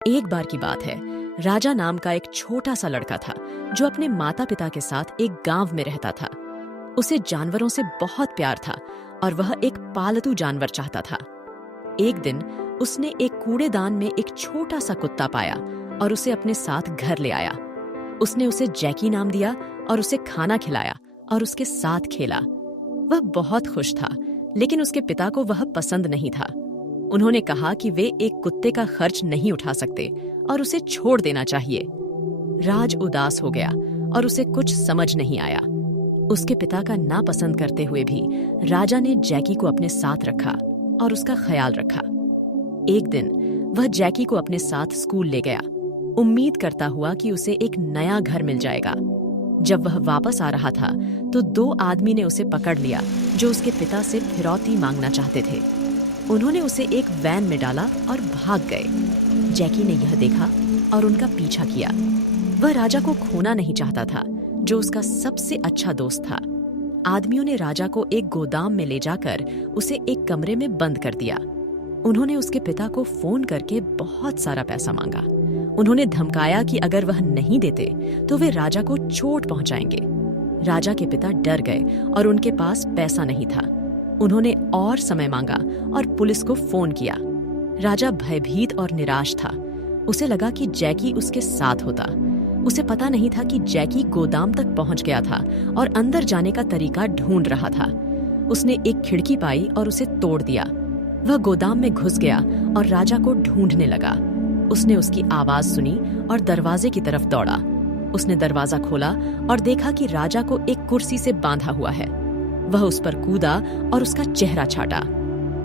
एक बार की बात है, राजा नाम का एक छोटा सा लड़का था जो अपने माता पिता के साथ एक गांव में रहता था। उसे जानवरों से बहुत प्यार था और वह एक पालतू जानवर चाहता था। एक दिन उसने एक कूड़ेदान में एक छोटा सा कुत्ता पाया और उसे अपने साथ घर ले आया। उसने उसे जैकी नाम दिया और उसे खाना खिलाया और उसके साथ खेला। वह बहुत खुश था, लेकिन उसके पिता को वह पसंद नहीं था। उन्होंने कहा कि वे एक कुत्ते का खर्च नहीं उठा सकते और उसे छोड़ देना चाहिए। राज उदास हो गया और उसे कुछ समझ नहीं आया। उसके पिता का नापसंद करते हुए भी राजा ने जैकी को अपने साथ रखा और उसका ख्याल रखा। एक दिन वह जैकी को अपने साथ स्कूल ले गया, उम्मीद करता हुआ कि उसे एक नया घर मिल जाएगा। जब वह वापस आ रहा था तो दो आदमी ने उसे पकड़ लिया जो उसके पिता से फिरौती मांगना चाहते थे। उन्होंने उसे एक वैन में डाला और भाग गए। जैकी ने यह देखा और उनका पीछा किया। वह राजा को खोना नहीं चाहता था, जो उसका सबसे अच्छा दोस्त था। आदमियों ने राजा को एक गोदाम में ले जाकर उसे एक कमरे में बंद कर दिया। उन्होंने उसके पिता को फोन करके बहुत सारा पैसा मांगा। उन्होंने धमकाया कि अगर वह नहीं देते तो वे राजा को चोट पहुंचाएंगे। राजा के पिता डर गए और उनके पास पैसा नहीं था। उन्होंने और समय मांगा और पुलिस को फोन किया। राजा भयभीत और निराश था। उसे लगा कि जैकी उसके साथ होता। उसे पता नहीं था कि जैकी गोदाम तक पहुंच गया था और अंदर जाने का तरीका ढूंढ रहा था। उसने एक खिड़की पाई और उसे तोड़ दिया। वह गोदाम में घुस गया और राजा को ढूंढने लगा। उसने उसकी आवाज सुनी और दरवाजे की तरफ दौड़ा। उसने दरवाजा खोला और देखा कि राजा को एक कुर्सी से बांधा हुआ है। वह उस पर कूदा और उसका चेहरा छाटा।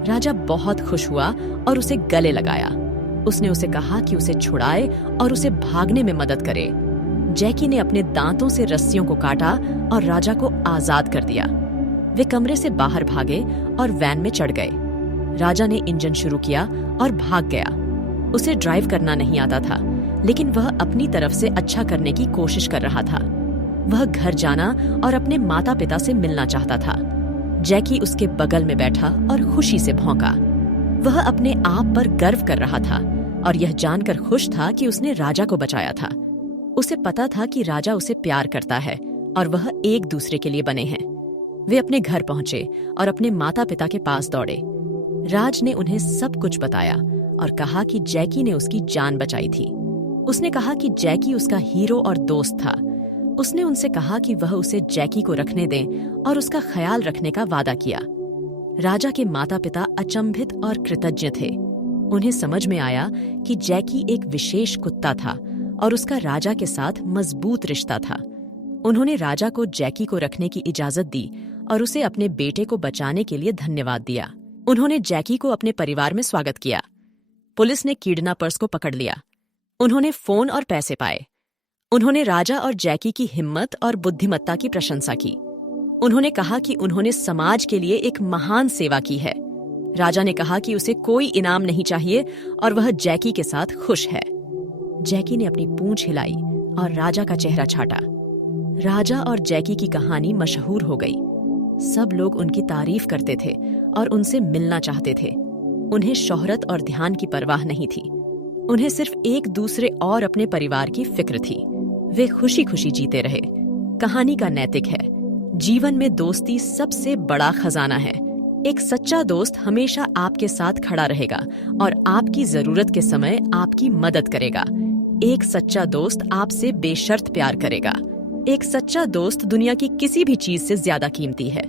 राजा बहुत खुश हुआ और उसे गले लगाया। उसने उसे कहा कि उसे छुड़ाए और उसे भागने में मदद करे। जैकी ने अपने दांतों से रस्सियों को काटा और राजा को आजाद कर दिया। वे कमरे से बाहर भागे और वैन में चढ़ गए। राजा ने इंजन शुरू किया और भाग गया। उसे ड्राइव करना नहीं आता था, लेकिन वह अपनी तरफ से अच्छा करने की कोशिश कर रहा था। वह घर जाना और अपने माता पिता से मिलना चाहता था। जैकी उसके बगल में बैठा और खुशी से भौंका। वह अपने आप पर गर्व कर रहा था और यह जानकर खुश था कि उसने राजा को बचाया था। उसे पता था कि राजा उसे प्यार करता है और वह एक दूसरे के लिए बने हैं। वे अपने घर पहुंचे और अपने माता पिता के पास दौड़े। राज ने उन्हें सब कुछ बताया और कहा कि जैकी ने उसकी जान बचाई थी। उसने कहा कि जैकी उसका हीरो और दोस्त था। उसने उनसे कहा कि वह उसे जैकी को रखने दें और उसका ख्याल रखने का वादा किया। राजा के माता पिता अचंभित और कृतज्ञ थे। उन्हें समझ में आया कि जैकी एक विशेष कुत्ता था और उसका राजा के साथ मजबूत रिश्ता था। उन्होंने राजा को जैकी को रखने की इजाजत दी और उसे अपने बेटे को बचाने के लिए धन्यवाद दिया। उन्होंने जैकी को अपने परिवार में स्वागत किया। पुलिस ने किडनैपर्स को पकड़ लिया। उन्होंने फोन और पैसे पाए। उन्होंने राजा और जैकी की हिम्मत और बुद्धिमत्ता की प्रशंसा की। उन्होंने कहा कि उन्होंने समाज के लिए एक महान सेवा की है। राजा ने कहा कि उसे कोई इनाम नहीं चाहिए और वह जैकी के साथ खुश है। जैकी ने अपनी पूंछ हिलाई और राजा का चेहरा छाटा। राजा और जैकी की कहानी मशहूर हो गई। सब लोग उनकी तारीफ करते थे और उनसे मिलना चाहते थे। उन्हें शोहरत और ध्यान की परवाह नहीं थी। उन्हें सिर्फ एक दूसरे और अपने परिवार की फिक्र थी। वे खुशी खुशी जीते रहे। कहानी का नैतिक है, जीवन में दोस्ती सबसे बड़ा खजाना है। एक सच्चा दोस्त हमेशा आपके साथ खड़ा रहेगा और आपकी जरूरत के समय आपकी मदद करेगा। एक सच्चा दोस्त आपसे बेशर्त प्यार करेगा। एक सच्चा दोस्त दुनिया की किसी भी चीज से ज्यादा कीमती है।